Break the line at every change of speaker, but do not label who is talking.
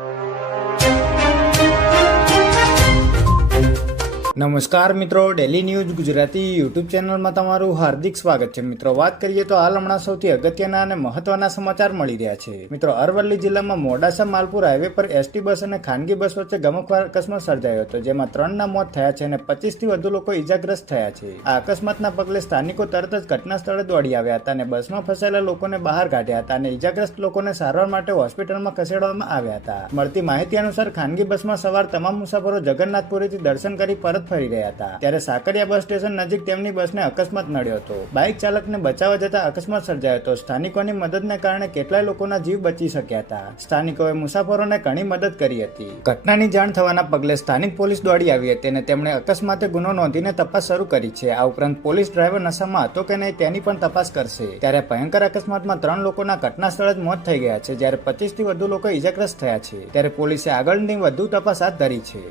you. નમસ્કાર મિત્રો daily news Gujarati YouTube ચેનલમાં તમારું હાર્દિક સ્વાગત છે. મિત્રો, વાત કરીએ તો હાલ હમણાં સૌથી અગત્યના અને મહત્વના સમાચાર મળી રહ્યા છે. મિત્રો, અરવલ્લી જિલ્લામાં મોડાસા, માલપુર હાઈવે પર એસટી બસ અને ખાનગી બસ વચ્ચે ગમક અકસ્માત સર્જાયો હતો, જેમાં ત્રણના મોત થયા છે અને પચીસથી વધુ લોકો ઇજાગ્રસ્ત થયા છે. આ અકસ્માતના પગલે સ્થાનિકો તરત જ ઘટના સ્થળે દોડી આવ્યા હતા અને બસમાં ફસાયેલા લોકોને બહાર કાઢ્યા હતા અને ઇજાગ્રસ્ત લોકોને સારવાર માટે હોસ્પિટલમાં ખસેડવામાં આવ્યા હતા. મળતી માહિતી અનુસાર, ખાનગી બસમાં સવાર તમામ મુસાફરો જગન્નાથપુરીથી દર્શન કરી પરત ફરી રહ્યા હતા. ત્યારે સાકરિયા બસ સ્ટેશન નજીક તેમની બસને અકસ્માત નડ્યો હતો. બાઇક ચાલકને બચાવવા જતા અકસ્માત સર્જાયો હતો. સ્થાનિકોની મદદને કારણે કેટલાય લોકોના જીવ બચી શક્યા હતા. સ્થાનિકોએ મુસાફરોને ઘણી મદદ કરી હતી. ઘટનાની જાણ થવાના પગલે સ્થાનિક પોલીસ દોડી આવી હતી અને તેમણે અકસ્માતે ગુનો નોંધીને તપાસ શરૂ કરી છે. આ ઉપરાંત પોલીસ ડ્રાઈવર નશામાં હતો કે નહીં તેની પણ તપાસ કરશે. ત્યારે ભયંકર અકસ્માતમાં ત્રણ લોકોના ઘટના સ્થળે જ મોત થઈ ગયા છે. જ્યારે પચીસથી વધુ લોકો ઇજાગ્રસ્ત થયા છે. ત્યારે પોલીસે આગળની વધુ તપાસ હાથ ધરી છે.